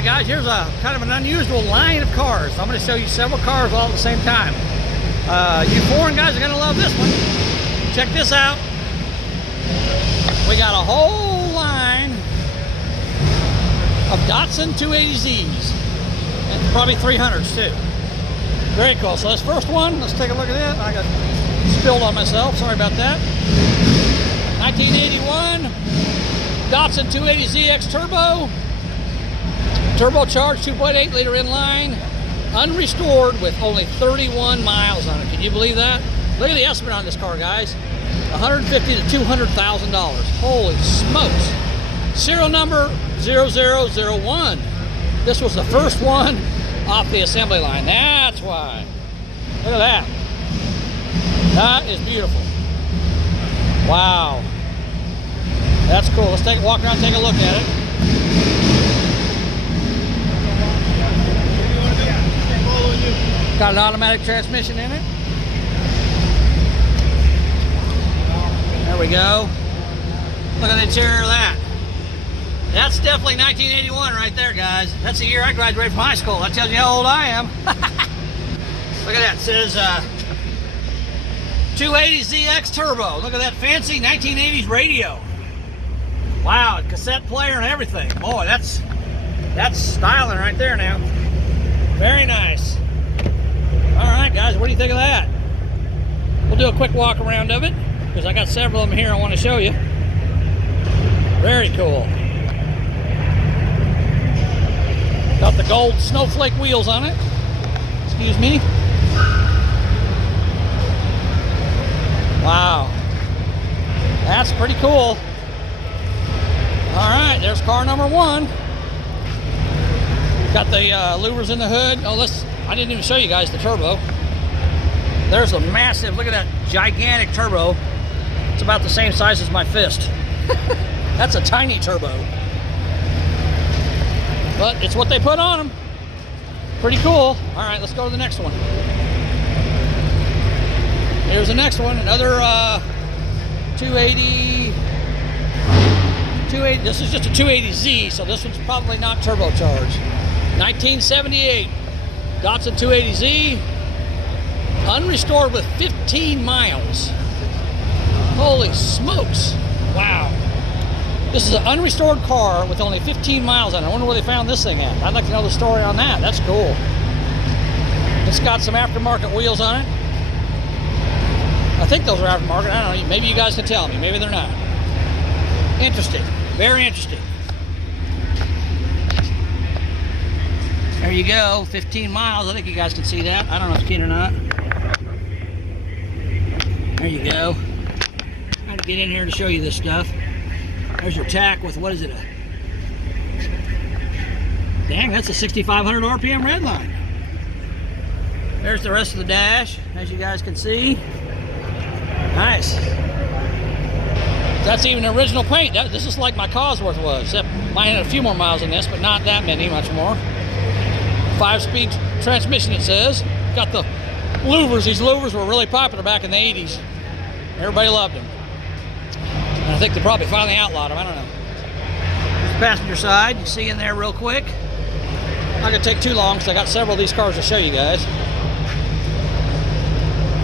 right, guys, here's a kind of an unusual line of cars. I'm going to show you several cars all at the same time. You foreign guys are going to love this one. Check this out. We got a whole line of Datsun 280Zs and probably 300s too. Very cool. So this first one, let's take a look at it. I got spilled on myself. Sorry about that. 1981 Datsun 280ZX Turbo. Turbocharged 2.8 liter inline, unrestored with only 31 miles on it. Can you believe that? Look at the estimate on this car, guys. $150,000 to $200,000. Holy smokes. Serial number 0001. This was the first one off the assembly line. That's why. Look at that. That is beautiful. Wow. That's cool. Let's take a walk around and take a look at it. Got an automatic transmission in it. There we go. Look at the interior of that. That's definitely 1981 right there, guys. That's the year I graduated from high school. That tells you how old I am. Look at that. It says 280ZX Turbo. Look at that fancy 1980s radio. Wow, cassette player and everything. Boy, that's styling right there now. Very nice. All right, guys, what do you think of that? We'll do a quick walk around of it because I got several of them here I want to show you. Very cool. Got the gold snowflake wheels on it. Excuse me. Wow. That's pretty cool. All right, there's car number one. Got the louvers in the hood. Oh, I didn't even show you guys the turbo. There's a massive, look at that gigantic turbo. It's about the same size as my fist. That's a tiny turbo. But it's what they put on them. Pretty cool. All right, let's go to the next one. Here's the next one, another 280. This is just a 280Z, so this one's probably not turbocharged. 1978 Datsun 280Z, unrestored with 15 miles. Holy smokes. Wow. This is an unrestored car with only 15 miles on it. I wonder where they found this thing at. I'd like to know the story on that. That's cool. It's got some aftermarket wheels on it. I think those are aftermarket. I don't know. Maybe you guys can tell me. Maybe they're not. Interesting. Very interesting. There you go, 15 miles. I think you guys can see that. I don't know if you can or not. There you go. Trying to get in here to show you this stuff. There's your tack with, what is it? Dang, that's a 6,500 RPM red line. There's the rest of the dash, as you guys can see. Nice. That's even original paint. This is like my Cosworth was, except mine had a few more miles than this, but not that many, much more. 5-speed transmission, it says. Got the louvers. These louvers were really popular back in the 80s. Everybody loved them. And I think they probably finally outlawed them. I don't know. Here's the passenger side. You see in there real quick. Not gonna take too long because I got several of these cars to show you guys.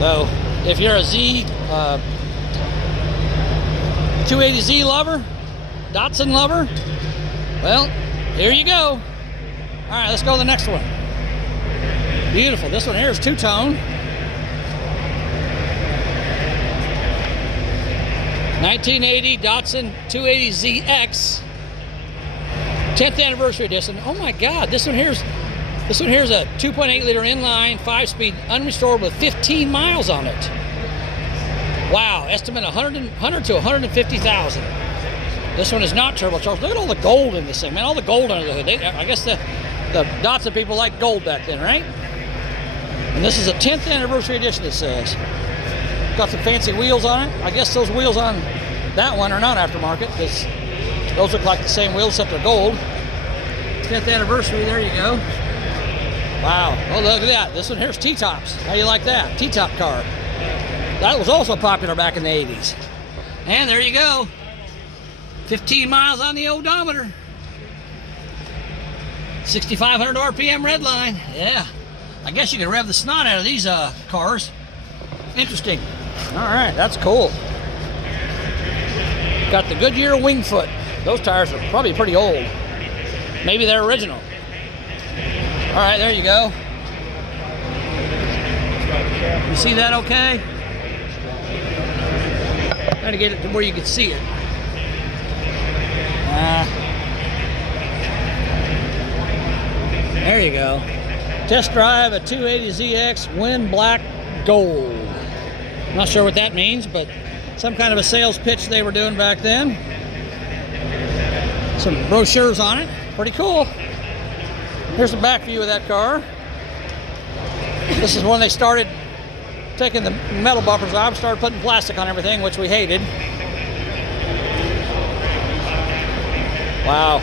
So if you're a 280Z lover, Datsun lover, well, here you go. All right, let's go to the next one. Beautiful. This one here is two-tone. 1980 Datsun 280ZX 10th anniversary edition. Oh my God, this one here's a 2.8 liter inline 5-speed unrestored with 15 miles on it. Wow, estimate 100 to 150,000. This one is not turbocharged. Look at all the gold in this thing, man. All the gold under the hood. I guess the Datsun people liked gold back then, right? And this is a 10th anniversary edition, it says. Got some fancy wheels on it. I guess those wheels on that one are not aftermarket because those look like the same wheels except they're gold. 10th anniversary, there you go. Wow. Oh, look at that. This one here's T-tops. How do you like that? T-top car. That was also popular back in the 80s. And there you go. 15 miles on the odometer. 6,500 RPM red line. Yeah. I guess you can rev the snot out of these cars. Interesting. All right, that's cool. Got the Goodyear Wingfoot. Those tires are probably pretty old. Maybe they're original. All right, there you go. You see that okay? Try to get it to where you can see it. There you go. Test drive a 280ZX Wind Black Gold. I'm not sure what that means, but some kind of a sales pitch they were doing back then. Some brochures on it. Pretty cool. Here's the back view of that car. This is when they started taking the metal bumpers off, started putting plastic on everything, which we hated. Wow.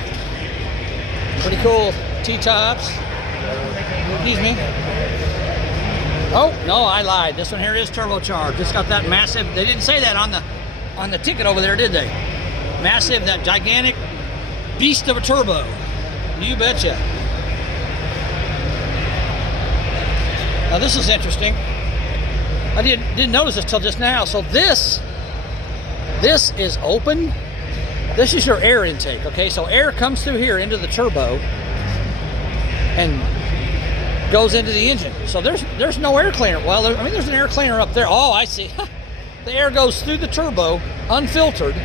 Pretty cool. T-tops. Excuse me. Oh, no, I lied. This one here is turbocharged. It's got that massive, they didn't say that on the ticket over there, did they? Massive, that gigantic beast of a turbo. You betcha. Now this is interesting. I didn't notice this till just now. So this is open. This is your air intake, okay? So air comes through here into the turbo and goes into the engine. So there's no air cleaner. Well, I mean, there's an air cleaner up there. Oh, I see. The air goes through the turbo, unfiltered,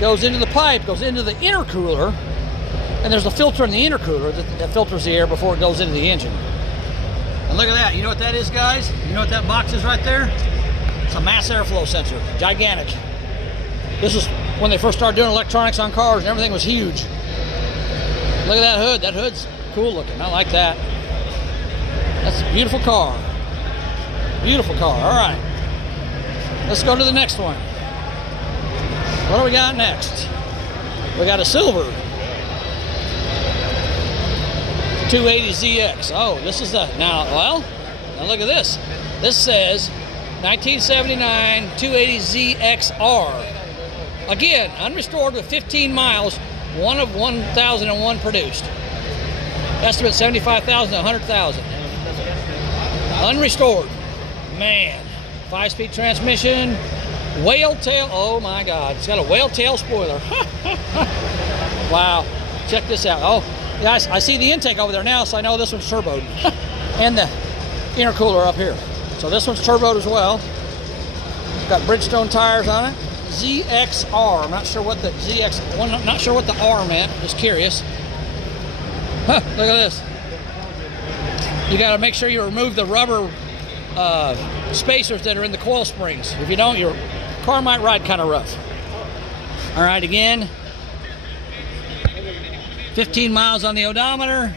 goes into the pipe, goes into the intercooler, and there's a filter in the intercooler that filters the air before it goes into the engine. And look at that. You know what that is, guys? You know what that box is right there? It's a mass airflow sensor. Gigantic. This is when they first started doing electronics on cars and everything was huge. Look at that hood. That hood's cool looking. I like that. That's a beautiful car. Beautiful car. All right. Let's go to the next one. What do we got next? We got a silver 280ZX. Oh, this is now look at this. This says 1979 280ZXR. Again, unrestored with 15 miles, one of 1,001 produced. Estimate 75,000 to 100,000. Unrestored. Man. 5-speed transmission. Whale tail. Oh my God. It's got a whale tail spoiler. Wow. Check this out. Oh, yeah, I see the intake over there now, so I know this one's turboed. And the intercooler up here. So this one's turboed as well. Got Bridgestone tires on it. ZXR. I'm not sure what the not sure what the R meant. Just curious. Huh, look at this. You got to make sure you remove the rubber spacers that are in the coil springs. If you don't, your car might ride kind of rough. All right, again, 15 miles on the odometer.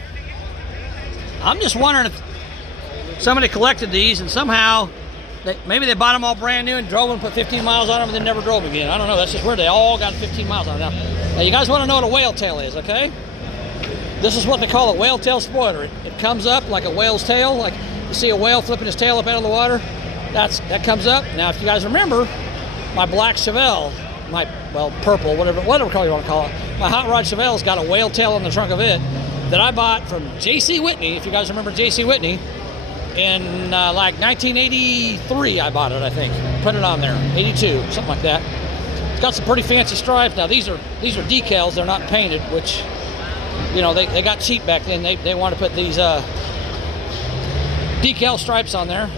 I'm just wondering if somebody collected these and somehow maybe they bought them all brand new and drove them, put 15 miles on them, and then never drove them again. I don't know. That's just weird. They all got 15 miles on them. Now you guys want to know what a whale tail is, okay? This is what they call a whale tail spoiler. It comes up like a whale's tail, like you see a whale flipping his tail up out of the water. That comes up. Now, if you guys remember, my black Chevelle, purple, whatever color you want to call it, my hot rod Chevelle's got a whale tail on the trunk of it that I bought from J.C. Whitney. If you guys remember J.C. Whitney, in like 1983, I bought it. I think put it on there, 82, something like that. It's got some pretty fancy stripes. Now these are decals. They're not painted, which, you know, they got cheap back then. They want to put these decal stripes on there.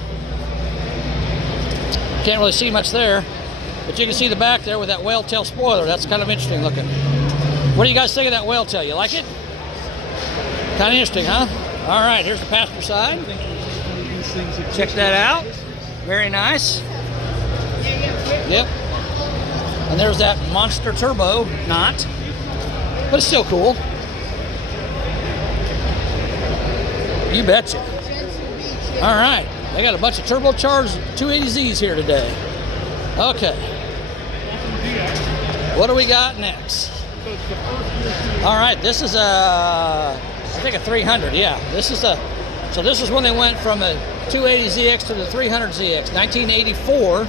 Can't really see much there, but you can see the back there with that whale tail spoiler. That's kind of interesting looking. What do you guys think of that whale tail? You like it? Kind of interesting, huh? All right, here's the passenger side. Check that out. Very nice. Yep. And there's that monster turbo knot, but it's still cool. You betcha. All right, they got a bunch of turbocharged 280Zs here today. Okay. What do we got next? All right, this is I think a 300. Yeah, this is so this is when they went from a 280ZX to the 300ZX. 1984,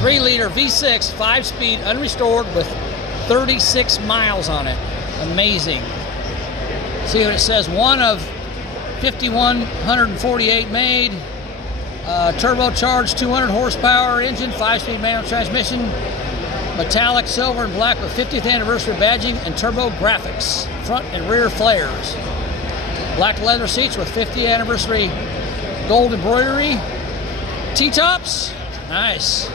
3-liter V6, 5-speed, unrestored with 36 miles on it. Amazing. See what it says, one of 5,148 made. Turbocharged 200 horsepower engine, 5-speed manual transmission, metallic silver and black with 50th anniversary badging and turbo graphics, front and rear flares. Black leather seats with 50th anniversary gold embroidery. T-tops, nice.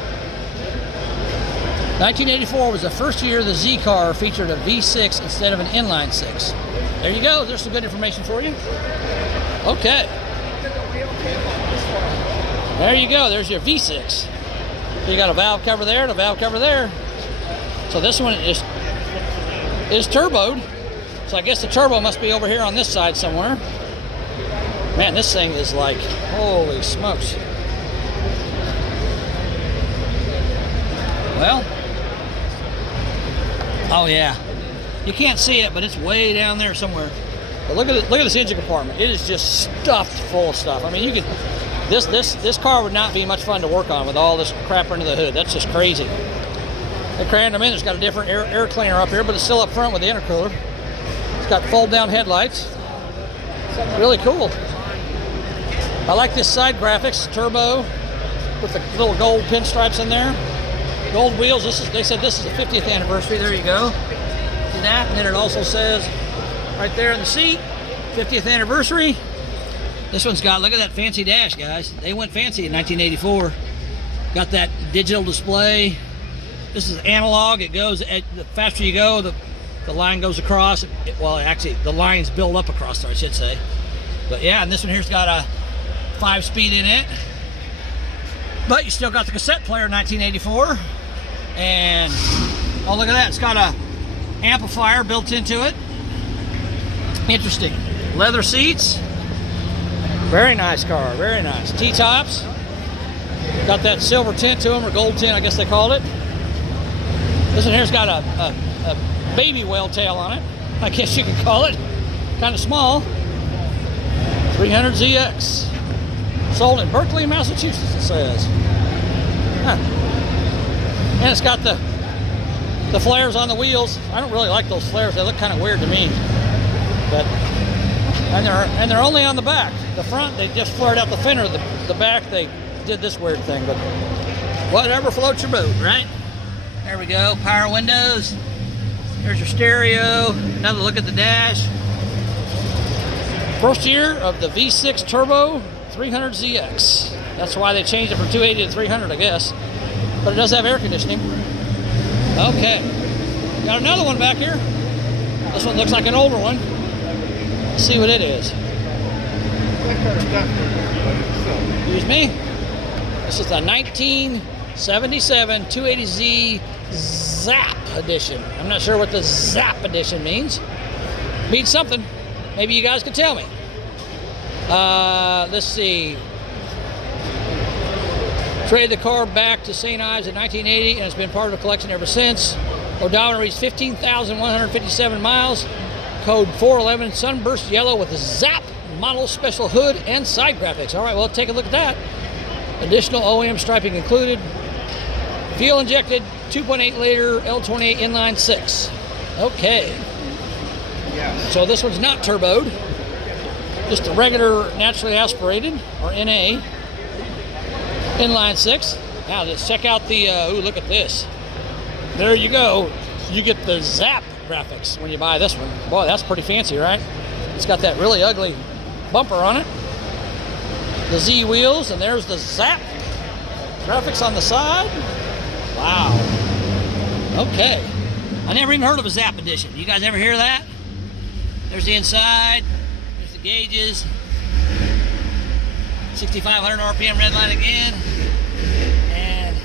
1984 was the first year the Z car featured a V6 instead of an inline 6. There you go, there's some good information for you. Okay. There you go, there's your V6. So you got a valve cover there and a valve cover there. So this one is turboed. So I guess the turbo must be over here on this side somewhere. Man, this thing is like, holy smokes. Well, oh yeah, you can't see it, but it's way down there somewhere. But look at it, look at this engine compartment. It is just stuffed full of stuff. I mean, you could, this car would not be much fun to work on with all this crap under the hood. That's just crazy. They crammed them in. It's got a different air cleaner up here, but it's still up front with the intercooler. It's got fold-down headlights. Really cool. I like this side graphics, turbo, with the little gold pinstripes in there. Gold wheels. They said this is the 50th anniversary. There you go. See that? And then it also says right there in the seat, 50th anniversary. This one's got, look at that fancy dash, guys. They went fancy in 1984. Got that digital display. This is analog. It goes, the faster you go, the line goes across. Well, actually, the lines build up across there, I should say. But yeah, and this one here's got a 5-speed in it. But you still got the cassette player, 1984. And, oh, look at that. It's got a amplifier built into it. Interesting. Leather seats. Very nice car, very nice. T-tops. Got that silver tint to them, or gold tint, I guess they called it. This one here's got a baby whale tail on it, I guess you could call it. Kind of small. 300ZX. Sold in Berkeley, Massachusetts, it says. Huh. And it's got the flares on the wheels. I don't really like those flares. They look kind of weird to me. But and they're only on the back. The front, they just flared out the fender. The back, they did this weird thing. But whatever floats your boat, right? There we go. Power windows. There's your stereo. Another look at the dash. First year of the V6 Turbo 300ZX. That's why they changed it from 280 to 300, I guess. But it does have air conditioning. Okay. Got another one back here. This one looks like an older one. Let's see what it is. Excuse me. This is the 1977 280Z Zap Edition. I'm not sure what the Zap Edition means. Means something. Maybe you guys can tell me. Let's see. Traded the car back to St. Ives in 1980 and it's been part of the collection ever since. Odometer reached 15,157 miles. Code 411 Sunburst Yellow with the Zap model special hood and side graphics. All right, well, take a look at that. Additional OEM striping included. Fuel injected 2.8 liter L28 inline 6. Okay. So this one's not turboed. Just a regular naturally aspirated, or NA. Inline 6. Now let's check out the, ooh, look at this. There you go. You get the Zap graphics when you buy this one. Boy, that's pretty fancy, right? It's got that really ugly bumper on it. The Z wheels, and there's the Zap graphics on the side. Wow. Okay. I never even heard of a Zap Edition. You guys ever hear that? There's the inside. There's the gauges. 6,500 RPM red line again. And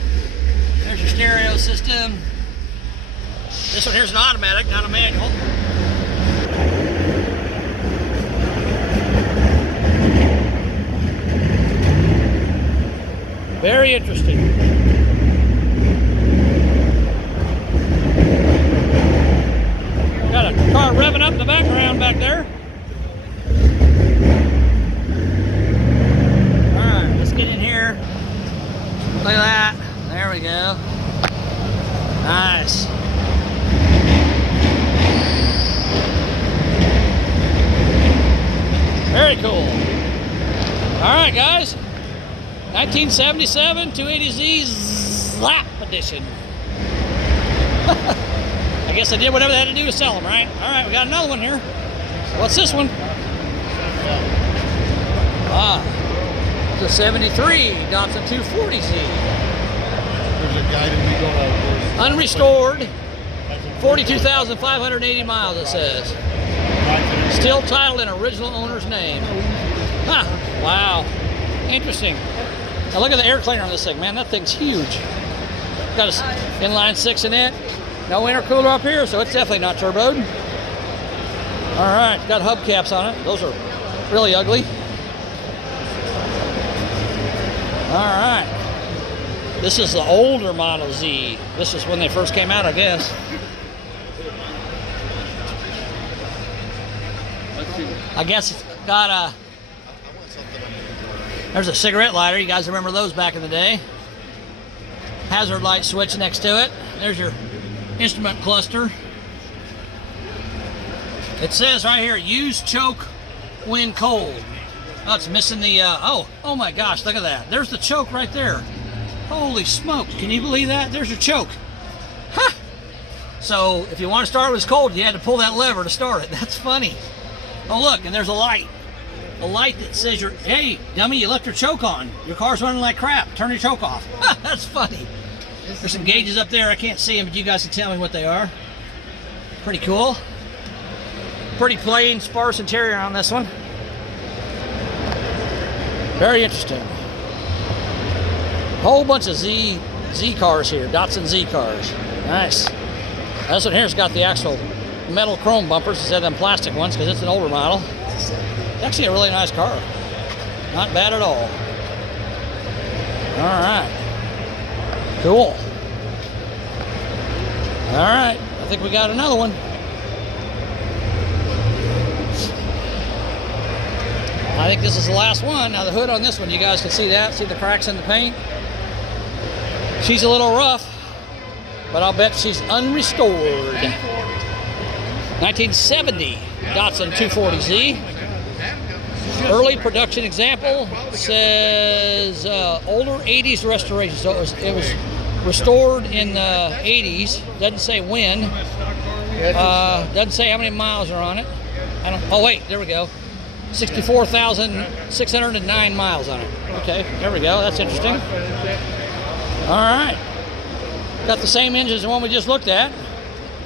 there's your stereo system. This one here's an automatic, not a manual. Very interesting. Got a car revving up in the background back there. Alright, let's get in here. Look at that. There we go. Nice. cool. All right, guys. 1977 280Z Zap Edition. I guess I did whatever they had to do to sell them, right? All right, we got another one here. What's this one? It's a 73 Datsun 240Z. Unrestored, 42,580 miles, it says. Still titled in original owner's name. Huh, wow, interesting. Now look at the air cleaner on this thing, man, that thing's huge. Got an inline 6 in it. No intercooler up here, so it's definitely not turboed. All right, got hubcaps on it. Those are really ugly. All right. This is the older Model Z. This is when they first came out, I guess. I guess it's got a... There's a cigarette lighter. You guys remember those back in the day. Hazard light switch next to it. There's your instrument cluster. It says right here, use choke when cold. Oh, it's missing the, oh my gosh, look at that. There's the choke right there. Holy smoke, can you believe that? There's your choke. Huh. So if you want to start when it's cold, you had to pull that lever to start it. That's funny. Oh look, and there's a light. A light that says, hey, dummy, you left your choke on. Your car's running like crap. Turn your choke off. That's funny. There's some gauges up there. I can't see them, but you guys can tell me what they are. Pretty cool. Pretty plain, sparse interior on this one. Very interesting. Whole bunch of Z cars here, Datsun Z cars. Nice. This one here's got the actual metal chrome bumpers instead of them plastic ones because it's an older model. It's actually a really nice car. Not bad at all. All right. Cool. All right, I think we got another one. I think this is the last one. Now the hood on this one, you guys can see that. See the cracks in the paint? She's a little rough, but I'll bet she's unrestored. 1970 Datsun 240Z. Early production example says older 80s restoration. So it was restored in the 80s. Doesn't say when. Doesn't say how many miles are on it. Oh wait, there we go. 64,609 miles on it. Okay, there we go. That's interesting. All right. Got the same engine as the one we just looked at.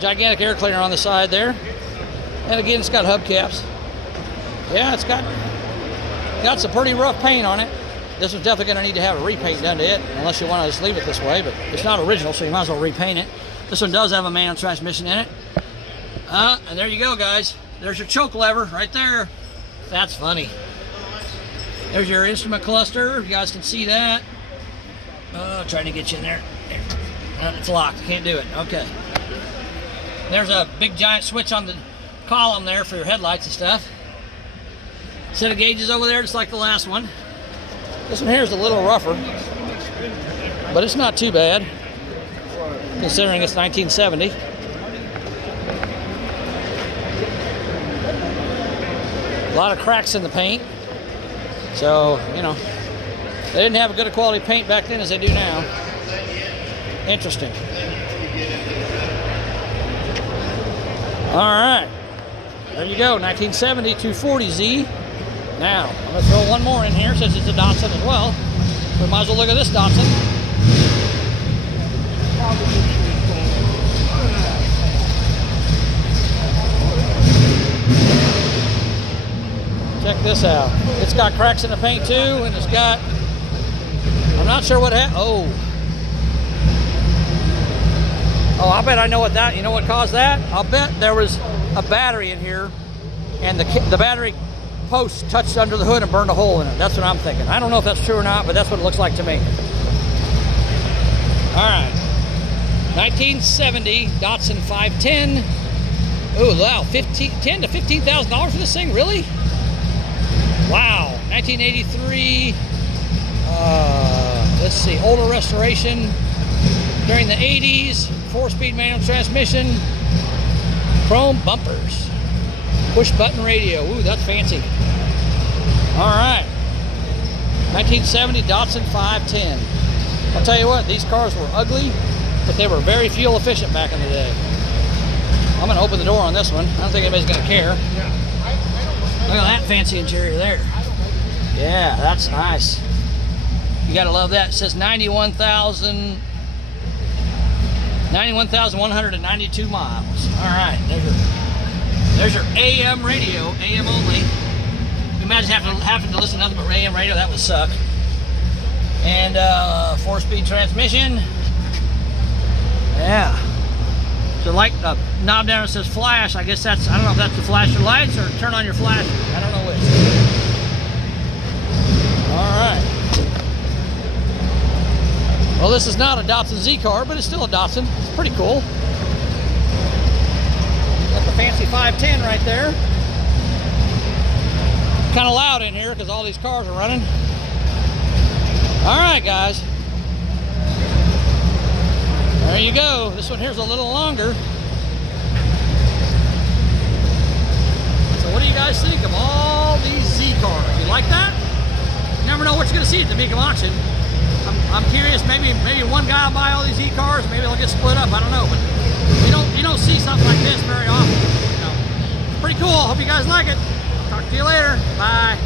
Gigantic air cleaner on the side there. And again, it's got hubcaps. Yeah, it's got some pretty rough paint on it. This is definitely going to need to have a repaint done to it, unless you want to just leave it this way, but it's not original, so you might as well repaint it. This one does have a manual transmission in it. And there you go, guys. There's your choke lever right there. That's funny. There's your instrument cluster. You guys can see that. Trying to get you in there. It's locked. Can't do it. Okay. There's a big giant switch on the column there for your headlights and stuff. Set of gauges over there just like the last one. This one here is a little rougher, but it's not too bad considering it's 1970. A lot of cracks in the paint, so you know they didn't have a good quality paint back then as they do now. Interesting. All right, there you go, 1970 240Z. Now I'm gonna throw one more in here since it's a Datsun as well. We might as well look at this Datsun. Check this out. It's got cracks in the paint too, and it's got, I'm not sure what happened. Oh, I bet I know what that, you know what caused that? I'll bet there was a battery in here and the battery post touched under the hood and burned a hole in it. That's what I'm thinking. I don't know if that's true or not, but that's what it looks like to me. All right. 1970 Datsun 510. Oh, wow. $10,000 to $15,000 for this thing? Really? Wow. 1983. Let's see. Older restoration during the 80s. 4-speed manual transmission. Chrome bumpers. Push button radio. Ooh, that's fancy. All right. 1970 Datsun 510. I'll tell you what, these cars were ugly, but they were very fuel efficient back in the day. I'm going to open the door on this one. I don't think anybody's going to care. Look at that fancy interior there. Yeah, that's nice. You got to love that. It says 91,192 miles. All right, there's your AM radio, AM only. Imagine having to listen to nothing but AM radio. That would suck. And 4-speed transmission. Yeah. So like the knob down that says flash, I guess that's, I don't know if that's to flash your lights or turn on your flash. I don't know which. All right. Well, this is not a Datsun Z car, but it's still a Datsun. It's pretty cool. Got the fancy 510 right there. Kind of loud in here because all these cars are running. All right, guys. There you go. This one here's a little longer. So what do you guys think of all these Z cars? You like that? You never know what you're going to see at the Mecum auction. I'm curious, maybe one guy will buy all these Z cars, maybe they'll get split up, I don't know, but you don't see something like this very often. You know, pretty cool. Hope you guys like it. Talk to you later. Bye.